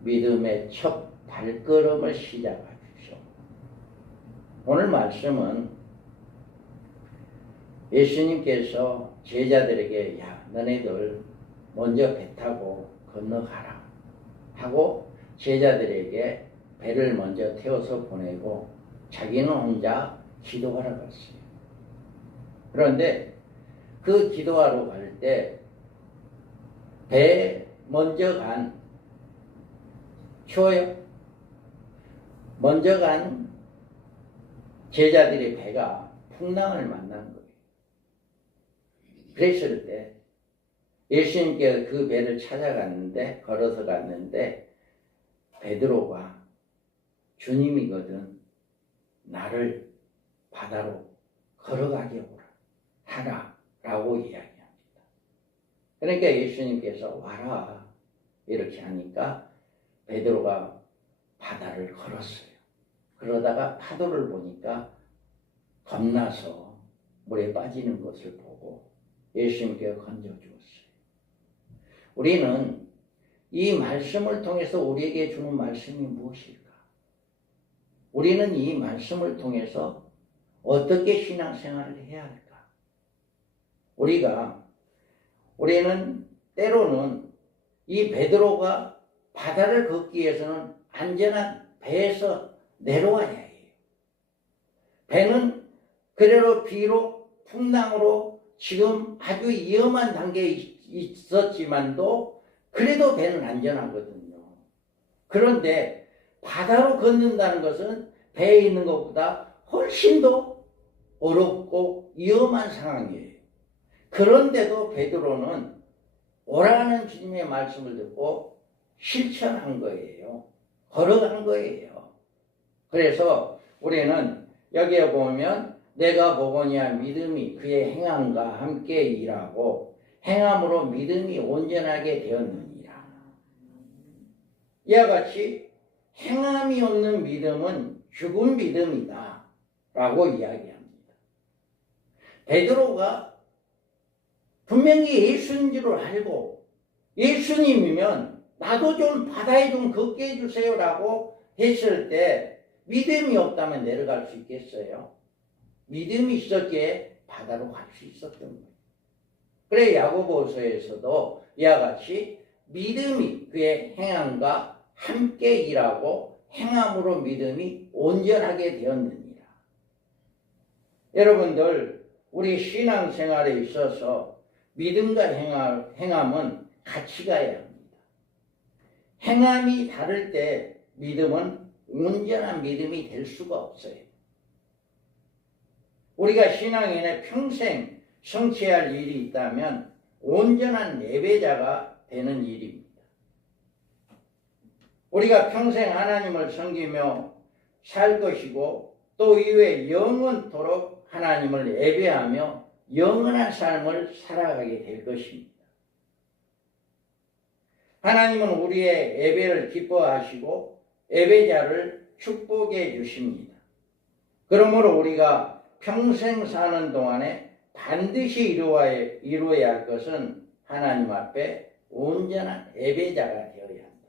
믿음의 첫 발걸음을 시작하십시오. 오늘 말씀은 예수님께서 제자들에게 야 너네들 먼저 배 타고 건너가라 하고 제자들에게 배를 먼저 태워서 보내고 자기는 혼자 기도하러 갔어요. 그런데 그 기도하러 갈 때 배 먼저 간 추워요? 먼저 간 제자들의 배가 풍랑을 만난 거예요. 그랬을 때 예수님께서 그 배를 찾아갔는데 걸어서 갔는데 베드로가 주님이거든 나를 바다로 걸어가게 하라 라고 이야기합니다. 그러니까 예수님께서 와라 이렇게 하니까 베드로가 바다를 걸었어요. 그러다가 파도를 보니까 겁나서 물에 빠지는 것을 보고 예수님께서 건져주었어요. 우리는 이 말씀을 통해서 우리에게 주는 말씀이 무엇일까? 우리는 이 말씀을 통해서 어떻게 신앙생활을 해야 할까? 우리는 때로는 이 베드로가 바다를 걷기 위해서는 안전한 배에서 내려와야 해요. 배는 그대로 비록 풍랑으로 지금 아주 위험한 단계에 있었지만도 그래도 배는 안전하거든요. 그런데 바다로 걷는다는 것은 배에 있는 것보다 훨씬 더 어렵고 위험한 상황이에요. 그런데도 베드로는 오라는 주님의 말씀을 듣고 실천한 거예요. 걸어간 거예요. 그래서 우리는 여기에 보면 내가 보거니와 믿음이 그의 행함과 함께 일하고 행함으로 믿음이 온전하게 되었느니라. 이와 같이 행함이 없는 믿음은 죽은 믿음이다 라고 이야기합니다. 베드로가 분명히 예수인 줄 알고 예수님이면 나도 좀 바다에 좀 걷게 해주세요 라고 했을 때 믿음이 없다면 내려갈 수 있겠어요? 믿음이 있었기에 바다로 갈 수 있었던 거예요. 그래 야고보서에서도 이와 같이 믿음이 그의 행함과 함께 일하고 행함으로 믿음이 온전하게 되었느니라. 여러분들 우리 신앙생활에 있어서 믿음과 행함은 같이 가야 합니다. 행함이 다를 때 믿음은 온전한 믿음이 될 수가 없어요. 우리가 신앙인의 평생 성취할 일이 있다면 온전한 예배자가 되는 일입니다. 우리가 평생 하나님을 섬기며 살 것이고 또 이후에 영원토록 하나님을 예배하며 영원한 삶을 살아가게 될 것입니다. 하나님은 우리의 예배를 기뻐하시고 예배자를 축복해 주십니다. 그러므로 우리가 평생 사는 동안에 반드시 이루어야 할 것은 하나님 앞에 온전한 예배자가 되어야 한다.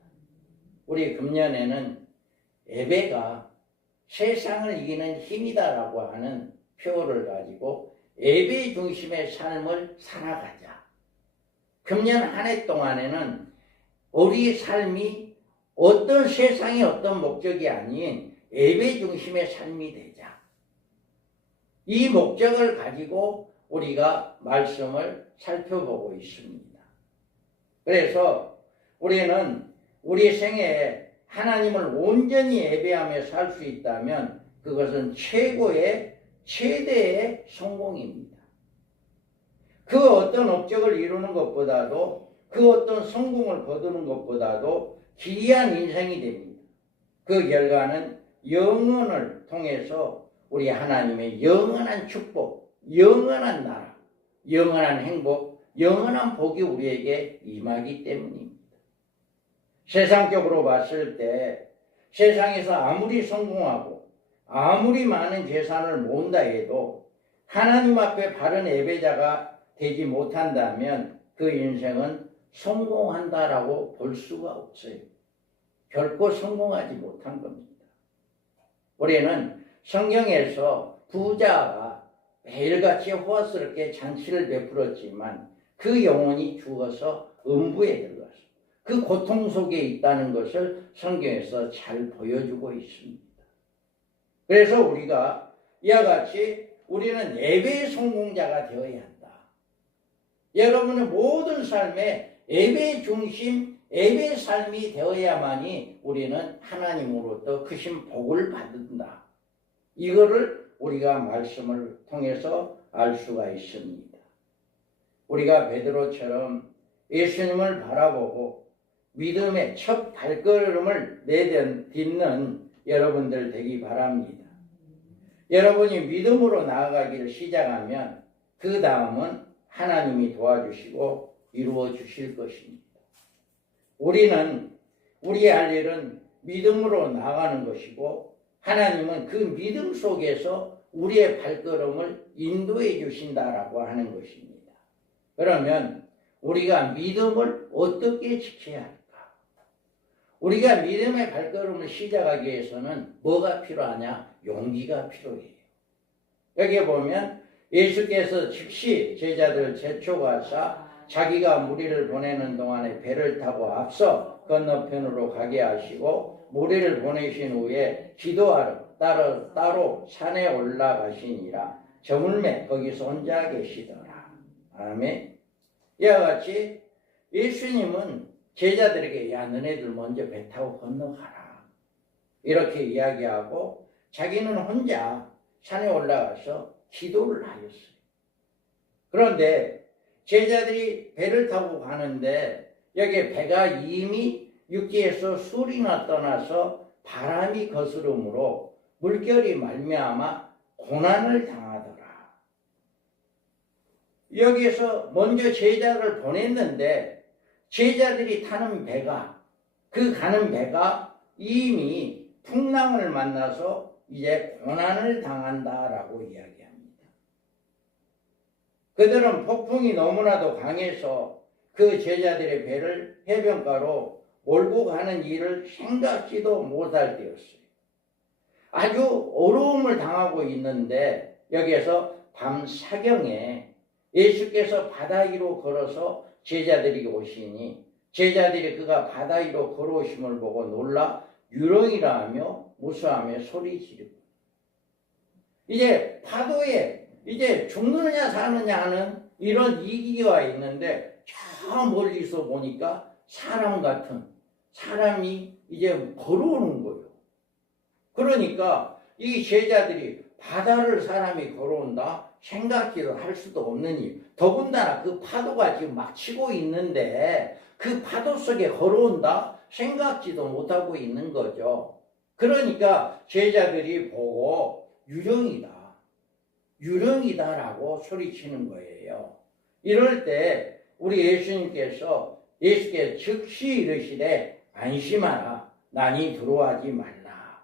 우리 금년에는 예배가 세상을 이기는 힘이다라고 하는 표어를 가지고 예배 중심의 삶을 살아가자. 금년 한 해 동안에는 우리 삶이 어떤 세상의 어떤 목적이 아닌 예배 중심의 삶이 되자. 이 목적을 가지고 우리가 말씀을 살펴보고 있습니다. 그래서 우리는 우리 생애에 하나님을 온전히 예배하며 살 수 있다면 그것은 최대의 성공입니다. 그 어떤 업적을 이루는 것보다도 그 어떤 성공을 거두는 것보다도 기이한 인생이 됩니다. 그 결과는 영혼을 통해서 우리 하나님의 영원한 축복, 영원한 나라, 영원한 행복, 영원한 복이 우리에게 임하기 때문입니다. 세상적으로 봤을 때 세상에서 아무리 성공하고 아무리 많은 재산을 모은다 해도 하나님 앞에 바른 예배자가 되지 못한다면 그 인생은 성공한다라고 볼 수가 없어요. 결코 성공하지 못한 겁니다. 우리는 성경에서 부자가 매일같이 호화스럽게 잔치를 베풀었지만 그 영혼이 죽어서 음부에 들어가서 그 고통 속에 있다는 것을 성경에서 잘 보여주고 있습니다. 그래서 우리가 이와 같이 우리는 예배의 성공자가 되어야 한다. 여러분의 모든 삶에 예배 중심, 예배 삶이 되어야만이 우리는 하나님으로부터 크신 복을 받는다. 이거를 우리가 말씀을 통해서 알 수가 있습니다. 우리가 베드로처럼 예수님을 바라보고 믿음의 첫 발걸음을 내딛는 여러분들 되기 바랍니다. 여러분이 믿음으로 나아가기를 시작하면 그 다음은 하나님이 도와주시고 이루어 주실 것입니다. 우리는 우리 할 일은 믿음으로 나아가는 것이고 하나님은 그 믿음 속에서 우리의 발걸음을 인도해 주신다라고 하는 것입니다. 그러면 우리가 믿음을 어떻게 지켜야 할까? 우리가 믿음의 발걸음을 시작하기 위해서는 뭐가 필요하냐? 용기가 필요해요. 여기 보면 예수께서 즉시 제자들을 제초가사 자기가 무리를 보내는 동안에 배를 타고 앞서 건너편으로 가게 하시고 무리를 보내신 후에 기도하러 따로 산에 올라가시니라. 저물매 거기서 혼자 계시더라. 아멘. 이와 같이 예수님은 제자들에게 야 너네들 먼저 배 타고 건너가라 이렇게 이야기하고 자기는 혼자 산에 올라가서 기도를 하였어요. 그런데 제자들이 배를 타고 가는데 여기 배가 이미 육지에서 술이나 떠나서 바람이 거스름으로 물결이 말미암아 고난을 당하더라. 여기에서 먼저 제자를 보냈는데 제자들이 타는 배가 그 가는 배가 이미 풍랑을 만나서 이제 고난을 당한다라고 이야기합니다. 그들은 폭풍이 너무나도 강해서 그 제자들의 배를 해변가로 몰고 가는 일을 생각지도 못할 때였어요. 아주 어려움을 당하고 있는데 여기에서 밤 사경에 예수께서 바다 위로 걸어서 제자들이 오시니 제자들이 그가 바다 위로 걸어오심을 보고 놀라 유령이라 하며 무수하며 소리 지르고 이제 파도에 이제 죽느냐 사느냐 하는 이런 이기가 있는데 저 멀리서 보니까 사람 같은 사람이 이제 걸어오는 거예요. 그러니까 이 제자들이 바다를 사람이 걸어온다 생각지도 할 수도 없는 일. 더군다나 그 파도가 지금 막 치고 있는데 그 파도 속에 걸어온다 생각지도 못하고 있는 거죠. 그러니까 제자들이 보고 유령이다라고 소리치는 거예요. 이럴 때 우리 예수께서 즉시 이르시되 안심하라 나니 두려워하지 말라.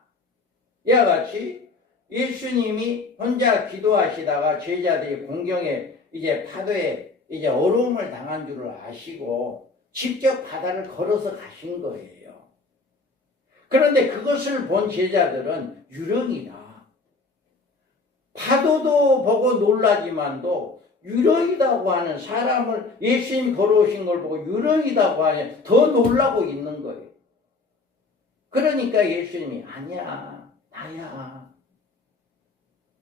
이와 같이 예수님이 혼자 기도하시다가 제자들이 공경에 이제 파도에 이제 어려움을 당한 줄을 아시고 직접 바다를 걸어서 가신 거예요. 그런데 그것을 본 제자들은 유령이다. 파도도 보고 놀라지만도 유령이라고 하는 사람을 예수님 걸어오신 걸 보고 유령이라고 하니 더 놀라고 있는 거예요. 그러니까 예수님이 아니야 나야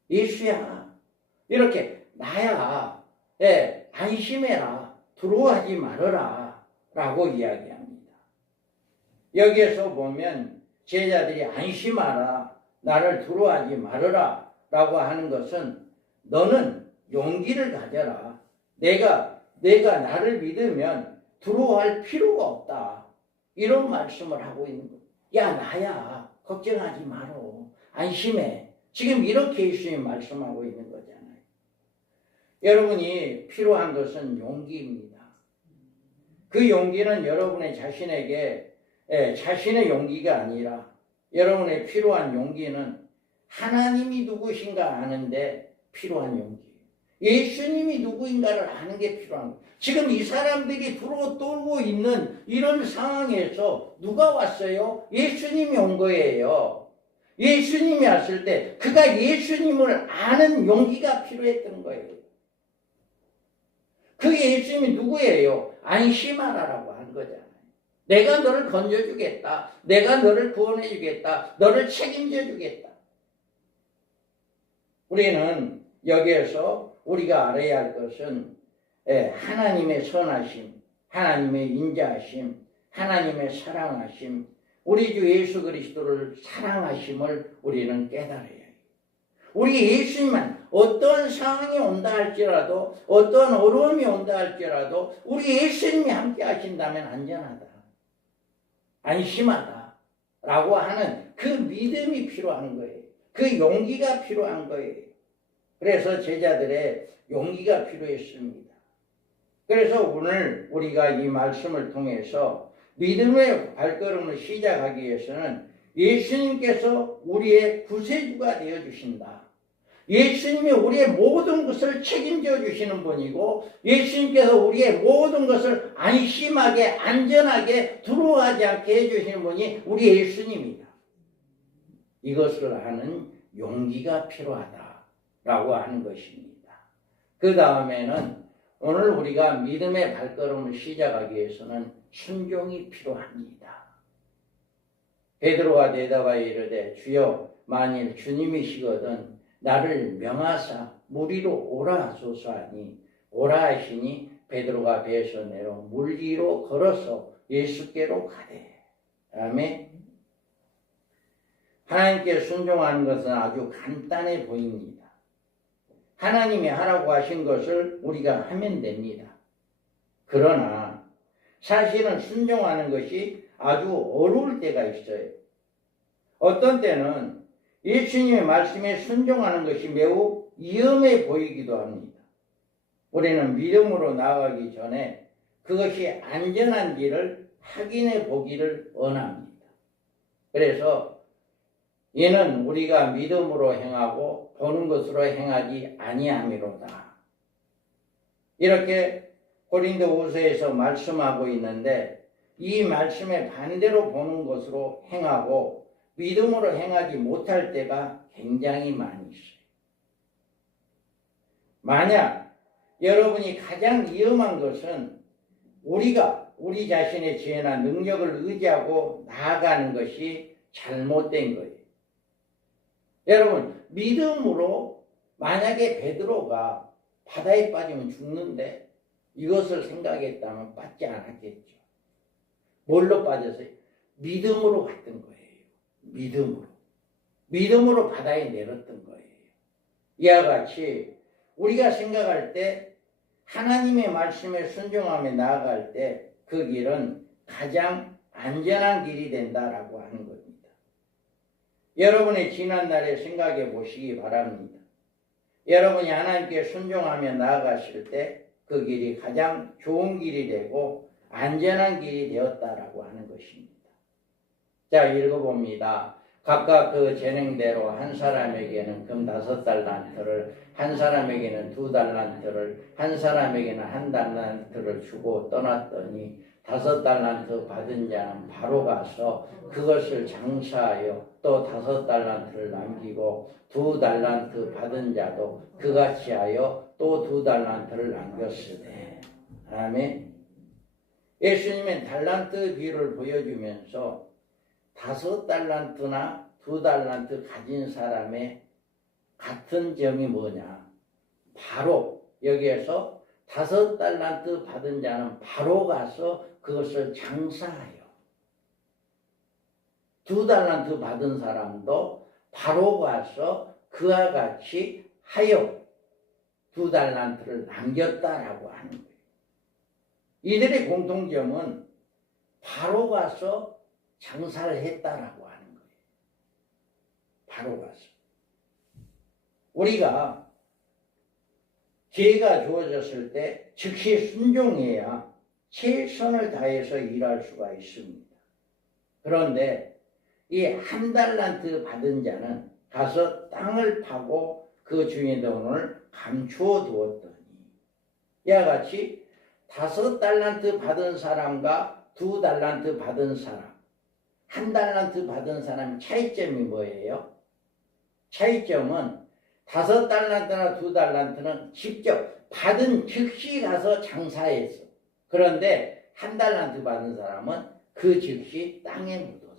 예수야 이렇게 나야 안심해라 두려워하지 말아라 라고 이야기합니다. 여기에서 보면 제자들이 안심하라 나를 두려워하지 말아라 라고 하는 것은 너는 용기를 가져라. 내가 나를 믿으면 두려워할 필요가 없다. 이런 말씀을 하고 있는 거예요. 야 나야 걱정하지 마라. 안심해. 지금 이렇게 예수님 말씀하고 있는 거잖아요. 여러분이 필요한 것은 용기입니다. 그 용기는 여러분의 자신에게 자신의 용기가 아니라 여러분의 필요한 용기는 하나님이 누구신가 아는데 필요한 용기. 예수님이 누구인가를 아는 게 필요한 거예요. 지금 이 사람들이 불어 떨고 있는 이런 상황에서 누가 왔어요? 예수님이 온 거예요. 예수님이 왔을 때 그가 예수님을 아는 용기가 필요했던 거예요. 그 예수님이 누구예요? 안심하라라고 한 거잖아요. 내가 너를 건져주겠다. 내가 너를 구원해주겠다. 너를 책임져주겠다. 우리는 여기에서 우리가 알아야 할 것은 하나님의 선하심, 하나님의 인자하심, 하나님의 사랑하심, 우리 주 예수 그리스도를 사랑하심을 우리는 깨달아야 해요. 우리 예수님만 어떤 상황이 온다 할지라도, 어떤 어려움이 온다 할지라도 우리 예수님이 함께 하신다면 안전하다, 안심하다 라고 하는 그 믿음이 필요한 거예요. 그 용기가 필요한 거예요. 그래서 제자들의 용기가 필요했습니다. 그래서 오늘 우리가 이 말씀을 통해서 믿음의 발걸음을 시작하기 위해서는 예수님께서 우리의 구세주가 되어주신다. 예수님이 우리의 모든 것을 책임져 주시는 분이고, 예수님께서 우리의 모든 것을 안심하게 안전하게 두려워하지 않게 해주시는 분이 우리 예수님이다. 이것을 아는 용기가 필요하다라고 하는 것입니다. 그 다음에는 오늘 우리가 믿음의 발걸음을 시작하기 위해서는 순종이 필요합니다. 베드로가 대답하여 이르되 주여 만일 주님이시거든 나를 명하사 무리로 오라 하소서 하니 오라 하시니 베드로가 배에서 내려 물 위로 걸어서 예수께로 가되. 아멘. 하나님께 순종하는 것은 아주 간단해 보입니다. 하나님이 하라고 하신 것을 우리가 하면 됩니다. 그러나 사실은 순종하는 것이 아주 어려울 때가 있어요. 어떤 때는 예수님의 말씀에 순종하는 것이 매우 위험해 보이기도 합니다. 우리는 믿음으로 나아가기 전에 그것이 안전한지를 확인해 보기를 원합니다. 그래서 이는 우리가 믿음으로 행하고 보는 것으로 행하지 아니함이로다. 이렇게 고린도후서에서 말씀하고 있는데, 이 말씀에 반대로 보는 것으로 행하고 믿음으로 행하지 못할 때가 굉장히 많이 있어요. 만약 여러분이 가장 위험한 것은 우리가 우리 자신의 지혜나 능력을 의지하고 나아가는 것이 잘못된 거예요. 여러분, 믿음으로 만약에 베드로가 바다에 빠지면 죽는데 이것을 생각했다면 빠지지 않았겠죠. 뭘로 빠졌어요? 믿음으로 갔던 거예요. 믿음으로 바다에 내렸던 거예요. 이와 같이 우리가 생각할 때 하나님의 말씀에 순종하며 나아갈 때 그 길은 가장 안전한 길이 된다라고 하는 겁니다. 여러분의 지난날에 생각해 보시기 바랍니다. 여러분이 하나님께 순종하며 나아가실 때 그 길이 가장 좋은 길이 되고 안전한 길이 되었다라고 하는 것입니다. 자, 읽어봅니다. 각각 그 재능대로 한 사람에게는 금 5달란트를, 한 사람에게는 2달란트를, 한 사람에게는 1달란트를 주고 떠났더니 5달란트 받은 자는 바로 가서 그것을 장사하여 또 5달란트를 남기고 2달란트 받은 자도 그같이 하여 또 2달란트를 남겼으되. 아멘. 예수님은 달란트 비유를 보여주면서 5달란트나 2달란트 가진 사람의 같은 점이 뭐냐? 바로 여기에서 5달란트 받은 자는 바로 가서 그것을 장사하여, 2달란트 받은 사람도 바로 가서 그와 같이 하여 2달란트를 남겼다라고 하는 거예요. 이들의 공통점은 바로 가서 장사를 했다라고 하는 거예요. 바로 가서. 우리가 기회가 주어졌을 때 즉시 순종해야 최선을 다해서 일할 수가 있습니다. 그런데 이 1달란트 받은 자는 가서 땅을 파고 그 주인의 돈을 감추어 두었더니 이와 같이 5달란트 받은 사람과 2달란트 받은 사람, 1달란트 받은 사람 차이점이 뭐예요? 차이점은 5달란트나 2달란트는 직접 받은 즉시 가서 장사했어. 그런데 1달란트 받은 사람은 그 즉시 땅에 묻었어.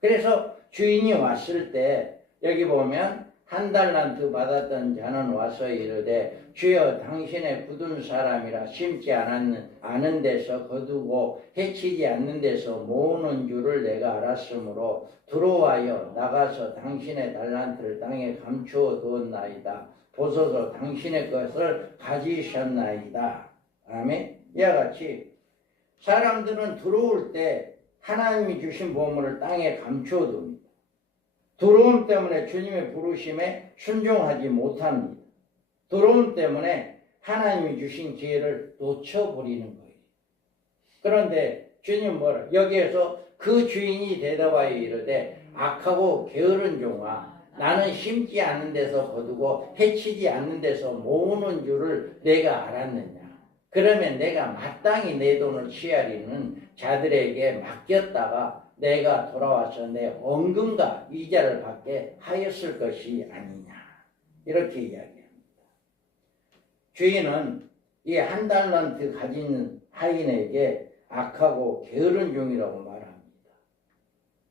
그래서 주인이 왔을 때 여기 보면 1달란트 받았던 자는 와서 이르되 주여 당신의 굳은 사람이라 심지 않은 데서 거두고 해치지 않는 데서 모으는 줄을 내가 알았으므로 들어와여 나가서 당신의 달란트를 땅에 감추어 두었나이다. 보소서 당신의 것을 가지셨나이다. 아멘. 이와 같이 사람들은 들어올 때 하나님이 주신 보물을 땅에 감추어 둡니다. 들어옴 때문에 주님의 부르심에 순종하지 못합니다. 들어옴 때문에 하나님이 주신 기회를 놓쳐버리는 거예요. 그런데 주님 뭐라? 여기에서 그 주인이 대답하여 이르되 악하고 게으른 종아, 나는 심지 않는 데서 거두고 해치지 않는 데서 모으는 줄을 내가 알았느냐? 그러면 내가 마땅히 내 돈을 취하리는 자들에게 맡겼다가 내가 돌아와서 내 원금과 이자를 받게 하였을 것이 아니냐. 이렇게 이야기합니다. 주인은 이 1달란트 가진 하인에게 악하고 게으른 종이라고 말합니다.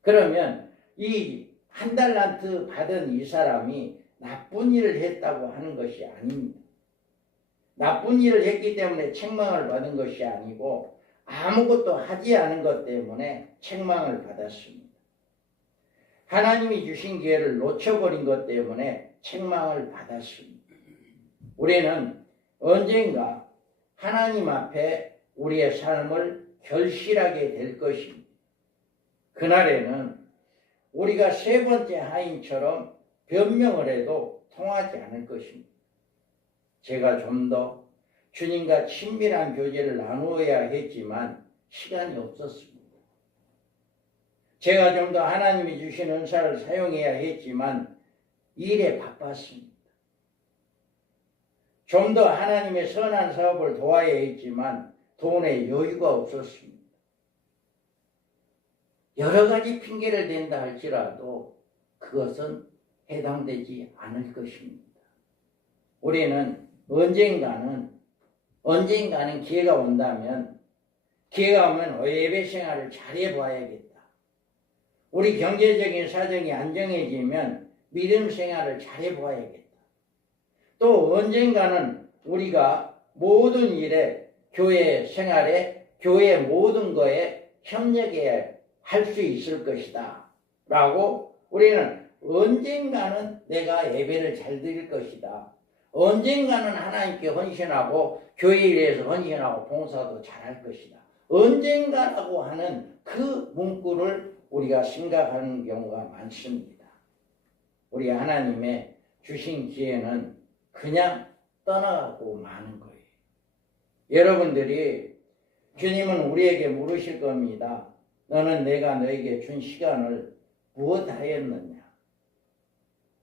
그러면 이 1달란트 받은 이 사람이 나쁜 일을 했다고 하는 것이 아닙니다. 나쁜 일을 했기 때문에 책망을 받은 것이 아니고 아무것도 하지 않은 것 때문에 책망을 받았습니다. 하나님이 주신 기회를 놓쳐버린 것 때문에 책망을 받았습니다. 우리는 언젠가 하나님 앞에 우리의 삶을 결실하게 될 것입니다. 그날에는 우리가 3번째 하인처럼 변명을 해도 통하지 않을 것입니다. 제가 좀 더 주님과 친밀한 교제를 나누어야 했지만 시간이 없었습니다. 제가 좀 더 하나님이 주신 은사를 사용해야 했지만 일에 바빴습니다. 좀 더 하나님의 선한 사업을 도와야 했지만 돈에 여유가 없었습니다. 여러 가지 핑계를 댄다 할지라도 그것은 해당되지 않을 것입니다. 우리는 언젠가는 기회가 온다면 기회가 오면 예배 생활을 잘해 봐야겠다. 우리 경제적인 사정이 안정해지면 믿음 생활을 잘해 봐야겠다. 또 언젠가는 우리가 모든 일에 교회 생활에 교회 모든 거에 협력해야 할 수 있을 것이다 라고 우리는 언젠가는 내가 예배를 잘 드릴 것이다. 언젠가는 하나님께 헌신하고 교회에 대해서 헌신하고 봉사도 잘할 것이다. 언젠가라고 하는 그 문구를 우리가 생각하는 경우가 많습니다. 우리 하나님의 주신 기회는 그냥 떠나가고 마는 거예요. 여러분들이 주님은 우리에게 물으실 겁니다. 너는 내가 너에게 준 시간을 무엇하였느냐?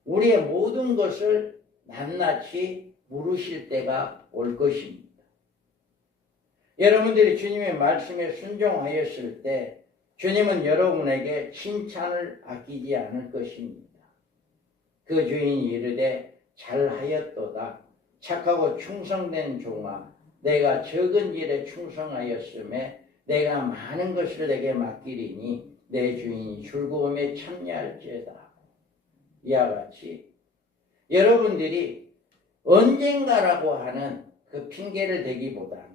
우리의 모든 것을 낱낱이 물으실 때가 올 것입니다. 여러분들이 주님의 말씀에 순종하였을 때 주님은 여러분에게 칭찬을 아끼지 않을 것입니다. 그 주인이 이르되 잘하였도다. 착하고 충성된 종아, 내가 적은 일에 충성하였음에 내가 많은 것을 내게 맡기리니 내 주인이 즐거움에 참여할지어다. 이와 같이 여러분들이 언젠가라고 하는 그 핑계를 대기보다는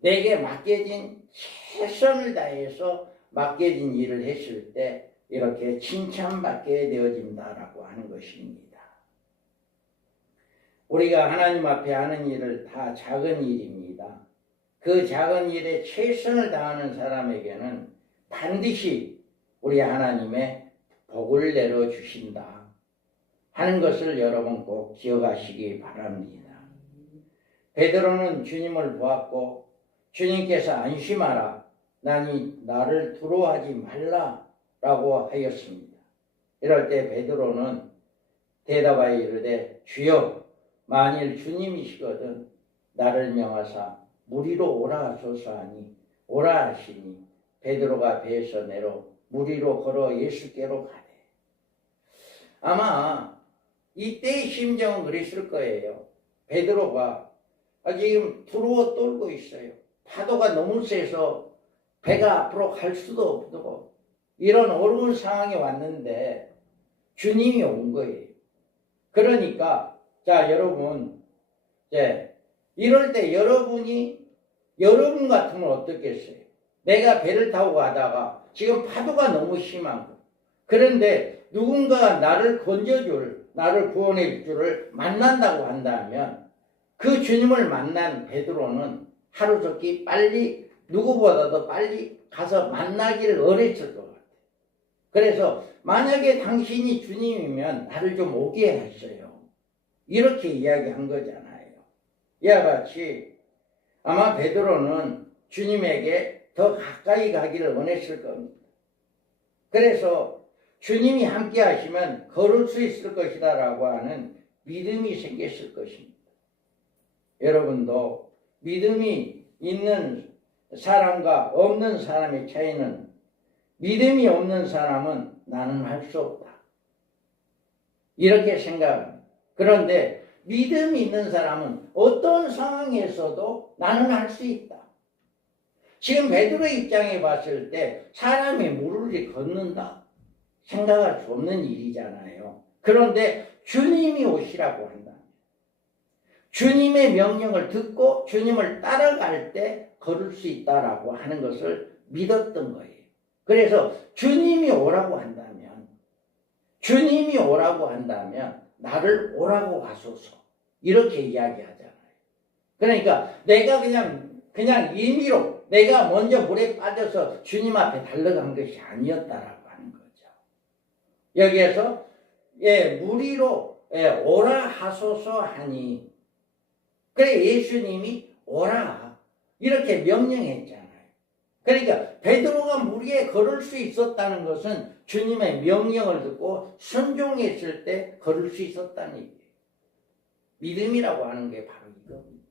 내게 맡겨진 최선을 다해서 맡겨진 일을 했을 때 이렇게 칭찬받게 되어진다라고 하는 것입니다. 우리가 하나님 앞에 하는 일을 다 작은 일입니다. 그 작은 일에 최선을 다하는 사람에게는 반드시 우리 하나님의 복을 내려주신다 하는 것을 여러분 꼭 기억하시기 바랍니다. 베드로는 주님을 보았고 주님께서 안심하라, 나를 두려워하지 말라라고 하였습니다. 이럴 때 베드로는 대답하여 이르되 주여 만일 주님이시거든 나를 명하사 무리로 오라 하소서 하니 오라 하시니 베드로가 배에서 내려 무리로 걸어 예수께로 가되. 아마 이때의 심정은 그랬을 거예요. 베드로가 지금 두루워 떨고 있어요. 파도가 너무 세서 배가 앞으로 갈 수도 없고 이런 어려운 상황에 왔는데 주님이 온 거예요. 그러니까 자 여러분 이럴 때 여러분 같으면 어떻겠어요? 내가 배를 타고 가다가 지금 파도가 너무 심한 거. 그런데 누군가가 나를 건져줄, 나를 구원해 줄 줄을 만난다고 한다면 그 주님을 만난 베드로는 하루속히 빨리 누구보다도 빨리 가서 만나기를 원했을 것 같아요. 그래서 만약에 당신이 주님이면 나를 좀 오게 하셔요. 이렇게 이야기한 거잖아요. 이와 같이 아마 베드로는 주님에게 더 가까이 가기를 원했을 겁니다. 그래서 주님이 함께 하시면 걸을 수 있을 것이다 라고 하는 믿음이 생겼을 것입니다. 여러분도 믿음이 있는 사람과 없는 사람의 차이는 믿음이 없는 사람은 나는 할 수 없다. 이렇게 생각합니다. 그런데 믿음이 있는 사람은 어떤 상황에서도 나는 할 수 있다. 지금 베드로의 입장에 봤을 때 사람이 물을 걷는다. 생각할 수 없는 일이잖아요. 그런데 주님이 오시라고 한다. 주님의 명령을 듣고 주님을 따라갈 때 걸을 수 있다라고 하는 것을 믿었던 거예요. 그래서 주님이 오라고 한다면 나를 오라고 하소서 이렇게 이야기하잖아요. 그러니까 내가 그냥 임의로 내가 먼저 물에 빠져서 주님 앞에 달려간 것이 아니었다라고 하는 거죠. 여기에서 무리로 오라 하소서 하니 그래 예수님이 오라 이렇게 명령했잖아요. 그러니까 베드로가 무리에 걸을 수 있었다는 것은 주님의 명령을 듣고 순종했을 때 걸을 수 있었다는 얘기예요. 믿음이라고 하는 게 바로 이겁니다.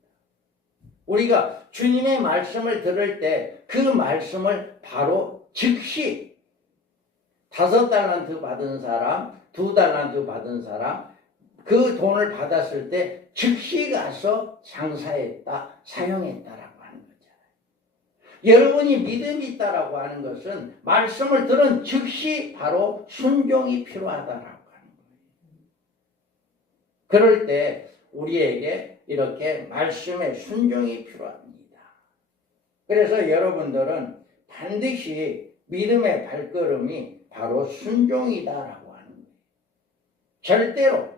우리가 주님의 말씀을 들을 때 그 말씀을 바로 즉시 5달란트 받은 사람, 2달란트 받은 사람 그 돈을 받았을 때 즉시 가서 장사했다, 사용했다라고 하는 거잖아요. 여러분이 믿음이 있다라고 하는 것은 말씀을 들은 즉시 바로 순종이 필요하다라고 하는 거예요. 그럴 때 우리에게 이렇게 말씀의 순종이 필요합니다. 그래서 여러분들은 반드시 믿음의 발걸음이 바로 순종이다라고 하는 거예요. 절대로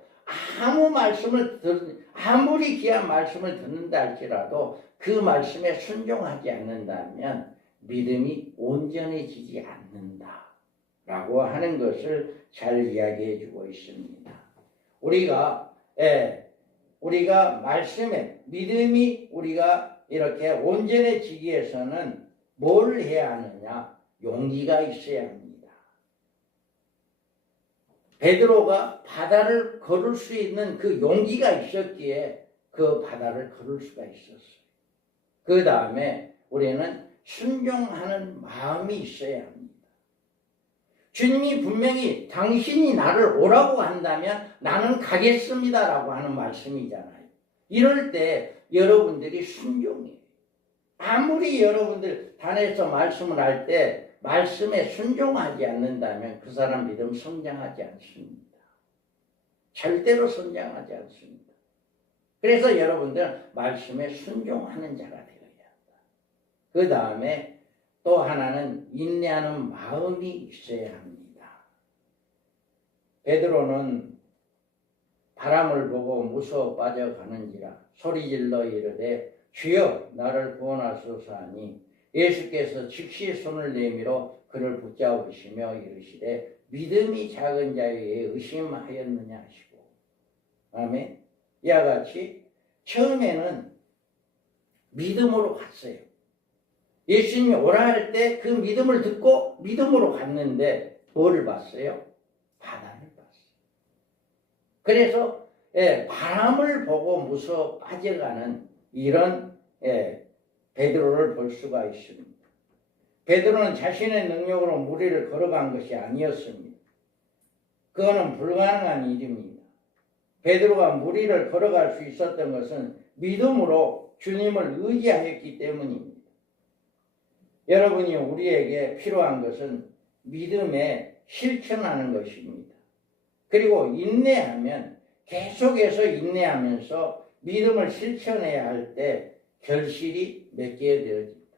아무리 귀한 말씀을 듣는다 할지라도 그 말씀에 순종하지 않는다면 믿음이 온전해지지 않는다라고 하는 것을 잘 이야기해 주고 있습니다. 우리가 말씀에 믿음이 우리가 이렇게 온전해지기 위해서는 뭘 해야 하느냐? 용기가 있어야 합니다. 베드로가 바다를 걸을 수 있는 그 용기가 있었기에 그 바다를 걸을 수가 있었어요. 그 다음에 우리는 순종하는 마음이 있어야 합니다. 주님이 분명히 당신이 나를 오라고 한다면 나는 가겠습니다라고 하는 말씀이잖아요. 이럴 때 여러분들이 순종해요. 아무리 여러분들 단에서 말씀을 할 때 말씀에 순종하지 않는다면 그 사람 믿음 성장하지 않습니다. 절대로 성장하지 않습니다. 그래서 여러분들은 말씀에 순종하는 자가 되어야 한다. 그 다음에 또 하나는 인내하는 마음이 있어야 합니다. 베드로는 바람을 보고 무서워 빠져가는지라 소리질러 이르되 주여 나를 구원하소서 하니 예수께서 즉시 손을 내밀어 그를 붙잡으시며 이르시되 믿음이 작은 자유에 의심하였느냐 하시고. 아멘. 이와 같이 처음에는 믿음으로 갔어요. 예수님이 오라 할 때 그 믿음을 듣고 믿음으로 갔는데 뭐를 봤어요? 바다를 봤어요. 그래서 바람을 보고 무서워 빠져가는 이런 베드로를 볼 수가 있습니다. 베드로는 자신의 능력으로 무리를 걸어간 것이 아니었습니다. 그거는 불가능한 일입니다. 베드로가 무리를 걸어갈 수 있었던 것은 믿음으로 주님을 의지하였기 때문입니다. 여러분이 우리에게 필요한 것은 믿음에 실천하는 것입니다. 그리고 인내하면 계속해서 인내하면서 믿음을 실천해야 할 때 결실이 맺게 되어집니다.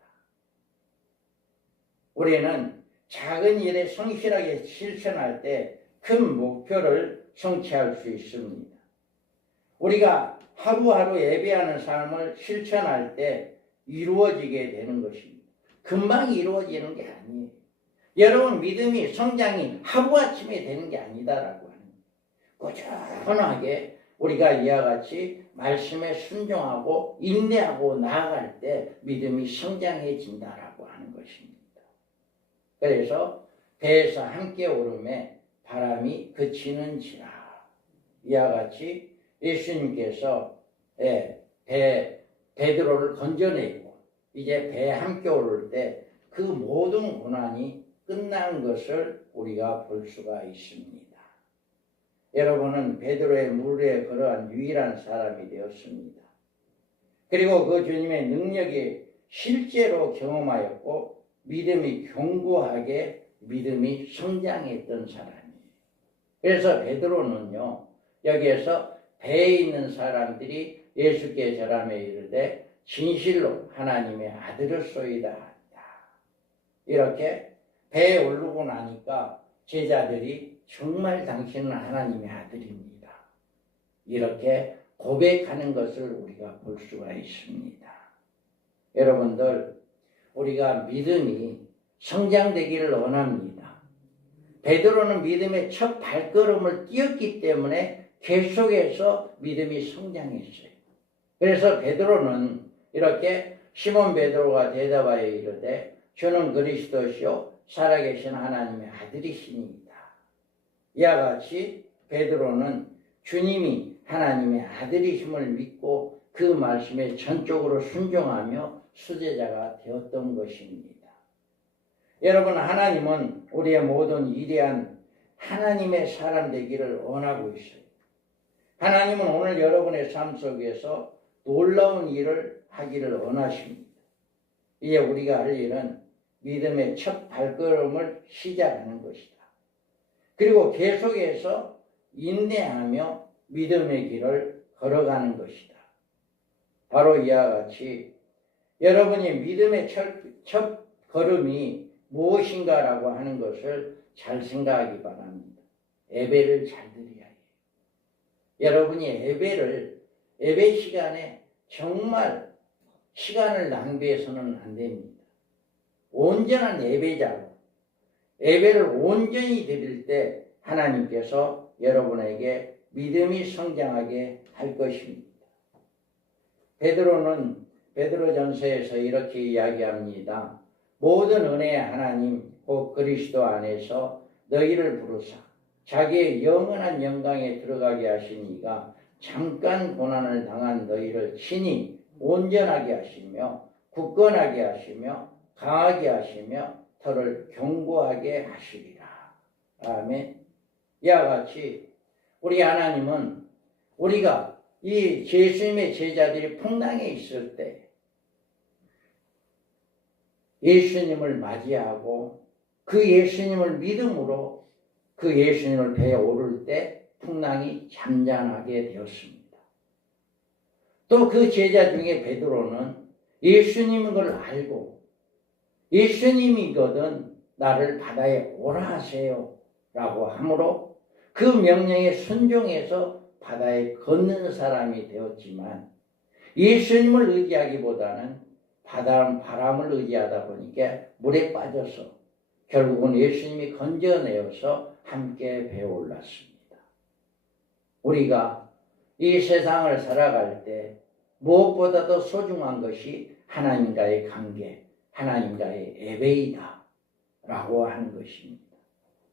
우리는 작은 일에 성실하게 실천할 때 큰 목표를 성취할 수 있습니다. 우리가 하루하루 예배하는 삶을 실천할 때 이루어지게 되는 것입니다. 금방 이루어지는 게 아니에요. 여러분 믿음이 성장이 하루아침에 되는 게 아니다라고 하는 거예요. 꾸준하게 우리가 이와 같이 말씀에 순종하고 인내하고 나아갈 때 믿음이 성장해진다라고 하는 것입니다. 그래서 배에서 함께 오름에 바람이 그치는지라. 이와 같이 예수님께서 베드로를 건져내고 이제 배에 함께 오를 때 그 모든 고난이 끝난 것을 우리가 볼 수가 있습니다. 여러분은 베드로의 무리에 걸어간 유일한 사람이 되었습니다. 그리고 그 주님의 능력이 실제로 경험하였고 믿음이 견고하게 믿음이 성장했던 사람이에요. 그래서 베드로는요, 여기에서 배에 있는 사람들이 예수께 절하며 이르되 진실로 하나님의 아들이소이다 한다. 이렇게 배에 오르고 나니까 제자들이 정말 당신은 하나님의 아들입니다. 이렇게 고백하는 것을 우리가 볼 수가 있습니다. 여러분들, 우리가 믿음이 성장되기를 원합니다. 베드로는 믿음의 첫 발걸음을 띄었기 때문에 계속해서 믿음이 성장했어요. 그래서 베드로는 이렇게 시몬 베드로가 대답하여 이르되 주는 그리스도시요 살아계신 하나님의 아들이시니이다. 이와 같이 베드로는 주님이 하나님의 아들이심을 믿고 그 말씀에 전적으로 순종하며 수제자가 되었던 것입니다. 여러분, 하나님은 우리의 모든 위대한 하나님의 사람 되기를 원하고 있어요. 하나님은 오늘 여러분의 삶 속에서 놀라운 일을 하기를 원하십니다. 이제 우리가 할 일은 믿음의 첫 발걸음을 시작하는 것이다. 그리고 계속해서 인내하며 믿음의 길을 걸어가는 것이다. 바로 이와 같이 여러분이 믿음의 첫 걸음이 무엇인가라고 하는 것을 잘 생각하기 바랍니다. 예배를 잘 드려야 해요. 여러분이 예배 시간에 정말 시간을 낭비해서는 안 됩니다. 온전한 예배자로 예배를 온전히 드릴 때 하나님께서 여러분에게 믿음이 성장하게 할 것입니다. 베드로는 베드로전서에서 이렇게 이야기합니다. 모든 은혜의 하나님 곧 그리스도 안에서 너희를 부르사 자기의 영원한 영광에 들어가게 하신 이가 잠깐 고난을 당한 너희를 친히 온전하게 하시며 굳건하게 하시며 강하게 하시며 털을 견고하게 하시리라. 아멘. 이와 같이 우리 하나님은 우리가 이 예수님의 제자들이 풍랑에 있을 때 예수님을 맞이하고 그 예수님을 믿음으로 그 예수님을 배에 오를 때 풍랑이 잠잠하게 되었습니다. 또 그 제자 중에 베드로는 예수님인 걸 알고 예수님이거든 나를 바다에 오라 하세요 라고 하므로 그 명령에 순종해서 바다에 걷는 사람이 되었지만 예수님을 의지하기보다는 바람을 의지하다 보니까 물에 빠져서 결국은 예수님이 건져내어서 함께 배에 올랐습니다. 우리가 이 세상을 살아갈 때 무엇보다도 소중한 것이 하나님과의 관계, 하나님과의 예배이다 라고 하는 것입니다.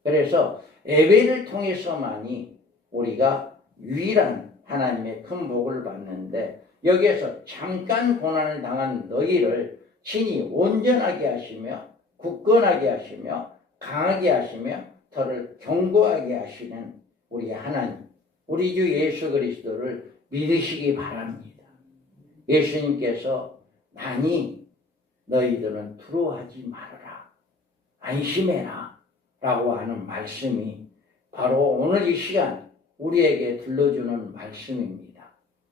그래서 예배를 통해서만이 우리가 유일한 하나님의 큰 복을 받는데 여기에서 잠깐 고난을 당한 너희를 친히 온전하게 하시며 굳건하게 하시며 강하게 하시며 더를 견고하게 하시는 우리 하나님, 우리 주 예수 그리스도를 믿으시기 바랍니다. 예수님께서 많이 너희들은 두려워하지 말아라, 안심해라 라고 하는 말씀이 바로 오늘 이 시간 우리에게 들려주는 말씀입니다.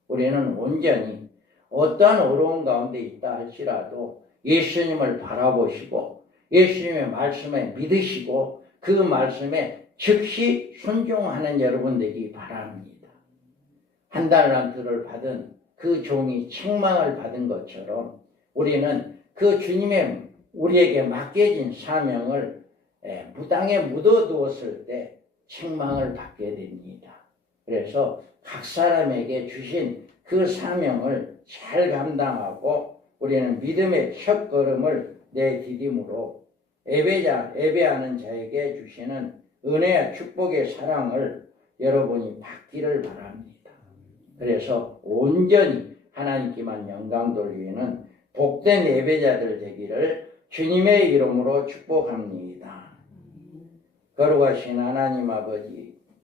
우리는 온전히 어떠한 어려운 가운데 있다 할지라도 예수님을 바라보시고 예수님의 말씀에 믿으시고 그 말씀에 즉시 순종하는 여러분 되기 바랍니다. 한 달란트를 받은 그 종이 책망을 받은 것처럼 우리는 그 주님의 우리에게 맡겨진 사명을 무당에 묻어두었을 때 책망을 받게 됩니다. 그래서 각 사람에게 주신 그 사명을 잘 감당하고 우리는 믿음의 첫걸음을 내디딤으로 예배하는 자에게 주시는 은혜와 축복의 사랑을 여러분이 받기를 바랍니다. 그래서 온전히 하나님께만 영광 돌리는 복된 예배자들 되기를 주님의 이름으로 축복합니다. 거룩하신 하나님 아버지,